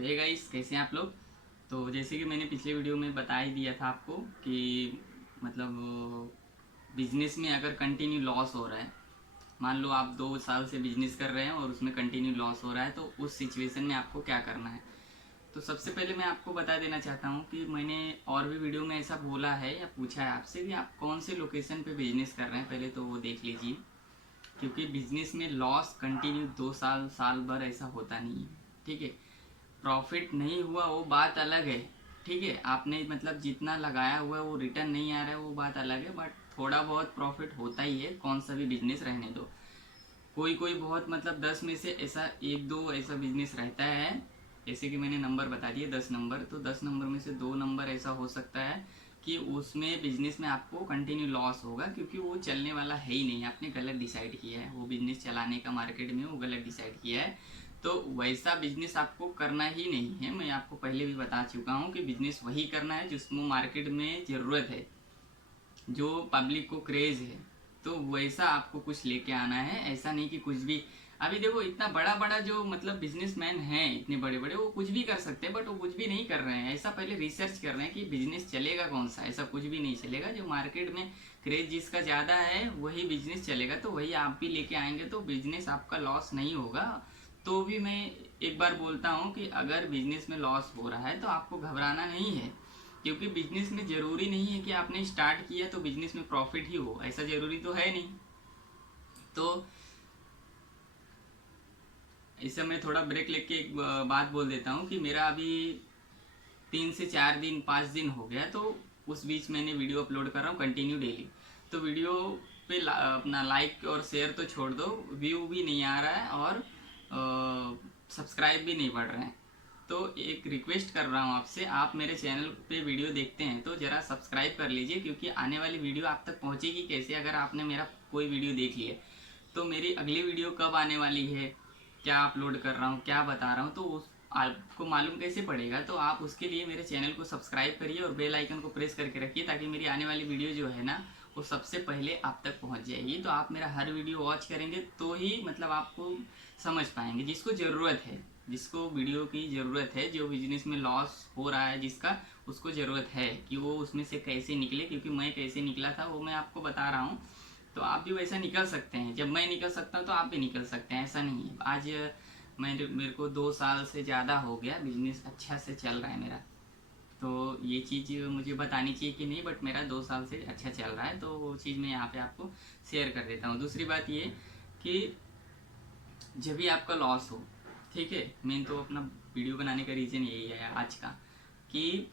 तो hey guys, कैसे हैं आप लोग। तो जैसे कि मैंने पिछले वीडियो में बता ही दिया था आपको कि मतलब बिजनेस में अगर कंटिन्यू लॉस हो रहा है, मान लो आप 2 साल से बिजनेस कर रहे हैं और उसमें कंटिन्यू लॉस हो रहा है, तो उस सिचुएशन में आपको क्या करना है। तो सबसे पहले मैं आपको बता देना चाहता हूँ कि मैंने और भी वीडियो में ऐसा बोला है या पूछा है आपसे कि आप कौन से लोकेशन पे बिजनेस कर रहे हैं, पहले तो वो देख लीजिए। क्योंकि बिजनेस में लॉस कंटिन्यू 2 साल साल भर ऐसा होता नहीं है। ठीक है, प्रॉफिट नहीं हुआ वो बात अलग है। ठीक है, आपने मतलब जितना लगाया हुआ है वो रिटर्न नहीं आ रहा है वो बात अलग है, बट थोड़ा बहुत प्रॉफिट होता ही है, कौन सा भी बिजनेस रहने दो। कोई कोई बहुत मतलब 10 में से ऐसा एक दो ऐसा बिजनेस रहता है। जैसे कि मैंने नंबर बता दिए 10 नंबर, तो 10 नंबर में से 2 नंबर ऐसा हो सकता है कि उसमें बिजनेस में आपको कंटिन्यू लॉस होगा, क्योंकि वो चलने वाला है ही नहीं, आपने गलत डिसाइड किया है वो बिजनेस चलाने का, मार्केट में वो गलत डिसाइड किया है। तो वैसा बिजनेस आपको करना ही नहीं है। मैं आपको पहले भी बता चुका हूँ कि बिजनेस वही करना है जिसमें मार्केट में ज़रूरत है, जो पब्लिक को क्रेज है। तो वैसा आपको कुछ लेके आना है, ऐसा नहीं कि कुछ भी। अभी देखो, इतना बड़ा बड़ा जो मतलब बिजनेसमैन हैं, इतने बड़े बड़े, वो कुछ भी कर सकते हैं, बट वो कुछ भी नहीं कर रहे हैं। ऐसा पहले रिसर्च कर रहे हैं कि बिजनेस चलेगा कौन सा। ऐसा कुछ भी नहीं चलेगा। जो मार्केट में क्रेज जिसका ज़्यादा है वही बिजनेस चलेगा, तो वही आप भी लेके आएंगे तो बिजनेस आपका लॉस नहीं होगा। तो भी मैं एक बार बोलता हूँ कि अगर बिजनेस में लॉस हो रहा है तो आपको घबराना नहीं है, क्योंकि बिजनेस में ज़रूरी नहीं है कि आपने स्टार्ट किया तो बिजनेस में प्रॉफिट ही हो, ऐसा ज़रूरी तो है नहीं। तो इस समय थोड़ा ब्रेक लेके एक बात बोल देता हूँ कि मेरा अभी 3 से 4 दिन 5 दिन हो गया, तो उस बीच मैंने वीडियो अपलोड कर रहा हूँ कंटिन्यू डेली। तो वीडियो पे अपना लाइक और शेयर तो छोड़ दो, व्यू भी नहीं आ रहा है और सब्सक्राइब भी नहीं बढ़ रहे हैं। तो एक रिक्वेस्ट कर रहा हूँ आपसे, आप मेरे चैनल पे वीडियो देखते हैं तो ज़रा सब्सक्राइब कर लीजिए, क्योंकि आने वाली वीडियो आप तक पहुँचेगी कैसे अगर आपने मेरा कोई वीडियो देख लिया। तो मेरी अगली वीडियो कब आने वाली है, क्या अपलोड कर रहा हूँ, क्या बता रहा हूँ, तो उस आपको मालूम कैसे पड़ेगा। तो आप उसके लिए मेरे चैनल को सब्सक्राइब करिए और बेल आइकन को प्रेस करके रखिए, ताकि मेरी आने वाली वीडियो जो है ना वो सबसे पहले आप तक पहुंच जाएगी। तो आप मेरा हर वीडियो वॉच करेंगे तो ही मतलब आपको समझ पाएंगे। जिसको ज़रूरत है, जिसको वीडियो की ज़रूरत है, जो बिजनेस में लॉस हो रहा है जिसका, उसको ज़रूरत है कि वो उसमें से कैसे निकले। क्योंकि मैं कैसे निकला था वो मैं आपको बता रहा हूँ, तो आप भी वैसा निकल सकते हैं। जब मैं निकल सकता हूँ तो आप भी निकल सकते हैं, ऐसा नहीं है। आज मेरे को 2 साल से ज़्यादा हो गया, बिजनेस अच्छा से चल रहा है मेरा। तो ये चीज़ मुझे बतानी चाहिए कि नहीं, बट मेरा 2 साल से अच्छा चल रहा है, तो वो चीज़ मैं यहाँ पे आपको शेयर कर देता हूँ। दूसरी बात ये कि जब भी आपका लॉस हो, ठीक है, मेन तो अपना वीडियो बनाने का रीज़न यही है आज का, कि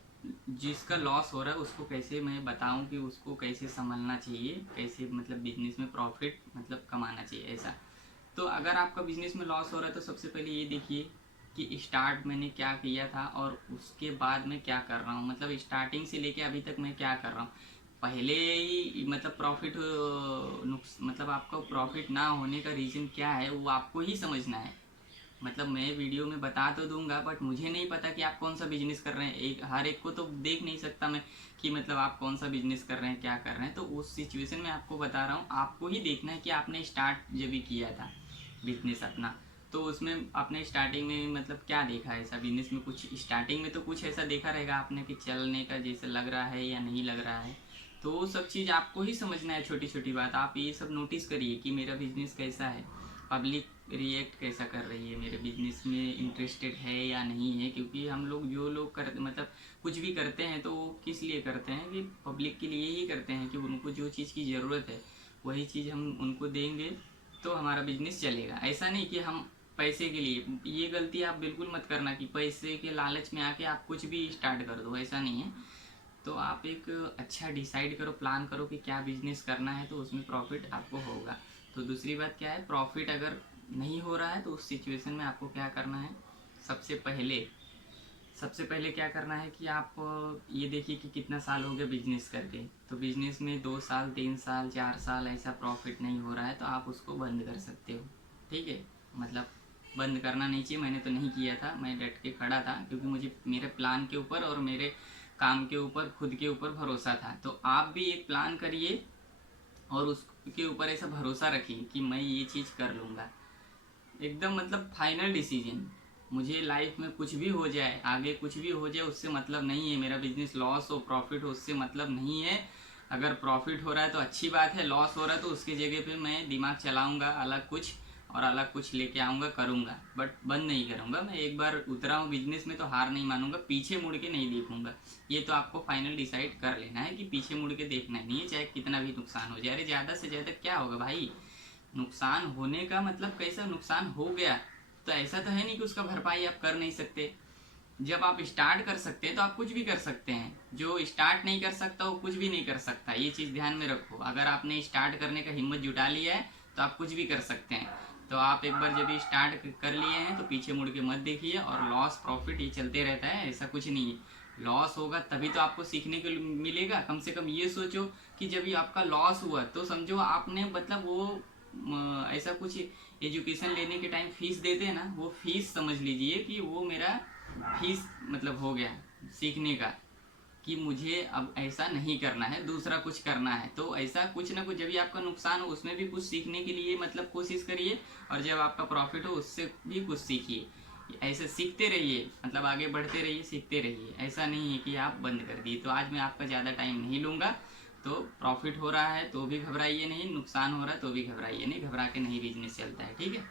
जिसका लॉस हो रहा है उसको कैसे मैं बताऊं कि उसको कैसे संभलना चाहिए, कैसे मतलब बिजनेस में प्रॉफिट मतलब कमाना चाहिए, ऐसा। तो अगर आपका बिजनेस में लॉस हो रहा है तो सबसे पहले ये देखिए कि स्टार्ट मैंने क्या किया था और उसके बाद मैं क्या कर रहा हूँ, मतलब स्टार्टिंग से लेके अभी तक मैं क्या कर रहा हूँ। पहले ही मतलब प्रॉफिट नुक्स मतलब आपका प्रॉफिट ना होने का रीज़न क्या है वो आपको ही समझना है। मतलब मैं वीडियो में बता तो दूंगा, बट मुझे नहीं पता कि आप कौन सा बिजनेस कर रहे हैं। एक हर एक को तो देख नहीं सकता मैं कि मतलब आप कौन सा बिजनेस कर रहे हैं, क्या कर रहे हैं। तो उस सिचुएशन में आपको बता रहा हूँ, आपको ही देखना है कि आपने स्टार्ट जब भी किया था बिजनेस अपना, तो उसमें आपने स्टार्टिंग में मतलब क्या देखा है ऐसा बिजनेस में। कुछ स्टार्टिंग में तो कुछ ऐसा देखा रहेगा आपने कि चलने का जैसे लग रहा है या नहीं लग रहा है। तो वो सब चीज़ आपको ही समझना है, छोटी छोटी बात आप ये सब नोटिस करिए कि मेरा बिजनेस कैसा है, पब्लिक रिएक्ट कैसा कर रही है, मेरे बिजनेस में इंटरेस्टेड है या नहीं है। क्योंकि हम लोग जो लोग करते मतलब कुछ भी करते हैं तो वो किस लिए करते हैं, कि पब्लिक के लिए ही करते हैं, कि उनको जो चीज़ की ज़रूरत है वही चीज़ हम उनको देंगे तो हमारा बिजनेस चलेगा। ऐसा नहीं कि हम पैसे के लिए, ये गलती आप बिल्कुल मत करना कि पैसे के लालच में आके आप कुछ भी स्टार्ट कर दो, ऐसा नहीं है। तो आप एक अच्छा डिसाइड करो, प्लान करो कि क्या बिजनेस करना है, तो उसमें प्रॉफिट आपको होगा। तो दूसरी बात क्या है, प्रॉफिट अगर नहीं हो रहा है तो उस सिचुएशन में आपको क्या करना है। सबसे पहले क्या करना है कि आप ये देखिए कि कितना साल हो गया बिजनेस करके। तो बिजनेस में 2 साल 3 साल 4 साल ऐसा प्रॉफिट नहीं हो रहा है तो आप उसको बंद कर सकते हो। ठीक है, मतलब बंद करना नहीं चाहिए, मैंने तो नहीं किया था, मैं डट के खड़ा था, क्योंकि मुझे मेरे प्लान के ऊपर और मेरे काम के ऊपर खुद के ऊपर भरोसा था। तो आप भी एक प्लान करिए और उसके ऊपर ऐसा भरोसा रखिए कि मैं ये चीज़ कर लूँगा, एकदम मतलब फाइनल डिसीजन। मुझे लाइफ में कुछ भी हो जाए, आगे कुछ भी हो जाए, उससे मतलब नहीं है। मेरा बिजनेस लॉस हो प्रॉफिट हो उससे मतलब नहीं है। अगर प्रॉफिट हो रहा है तो अच्छी बात है, लॉस हो रहा है तो उसकी जगह पे मैं दिमाग चलाऊंगा अलग कुछ, और अलग कुछ लेके आऊँगा, करूँगा, बट बंद नहीं करूँगा। मैं एक बार उतरा हूँ बिजनेस में तो हार नहीं मानूंगा, पीछे मुड़ के नहीं देखूंगा। ये तो आपको फाइनल डिसाइड कर लेना है कि पीछे मुड़ के देखना नहीं है, चाहे कितना भी नुकसान हो जाए। अरे ज़्यादा से ज़्यादा क्या होगा भाई, नुकसान होने का मतलब कैसा नुकसान हो गया तो ऐसा तो है नहीं कि उसका भरपाई आप कर नहीं सकते। जब आप स्टार्ट कर सकते हैं तो आप कुछ भी कर सकते हैं, जो स्टार्ट नहीं कर सकता वो कुछ भी नहीं कर सकता। ये चीज़ ध्यान में रखो। अगर आपने स्टार्ट करने का हिम्मत जुटा लिया है तो आप कुछ भी कर सकते हैं। तो आप एक बार जब ये स्टार्ट कर लिए हैं तो पीछे मुड़ के मत देखिए। और लॉस प्रॉफिट ये चलते रहता है, ऐसा कुछ नहीं है। लॉस होगा तभी तो आपको सीखने को मिलेगा। कम से कम ये सोचो कि जब ये आपका लॉस हुआ तो समझो आपने मतलब वो ऐसा कुछ एजुकेशन लेने के टाइम फीस देते हैं ना, वो फीस समझ लीजिए कि वो मेरा फीस मतलब हो गया सीखने का, कि मुझे अब ऐसा नहीं करना है, दूसरा कुछ करना है। तो ऐसा कुछ ना कुछ, जब भी आपका नुकसान हो उसमें भी कुछ सीखने के लिए मतलब कोशिश करिए, और जब आपका प्रॉफिट हो उससे भी कुछ सीखिए। ऐसे सीखते रहिए, मतलब आगे बढ़ते रहिए, सीखते रहिए। ऐसा नहीं है कि आप बंद कर दिए। तो आज मैं आपका ज़्यादा टाइम नहीं लूँगा। तो प्रॉफिट हो रहा है तो भी घबराइए नहीं, नुकसान हो रहा है तो भी घबराइए नहीं। घबरा के नहीं बिजनेस चलता है, ठीक है।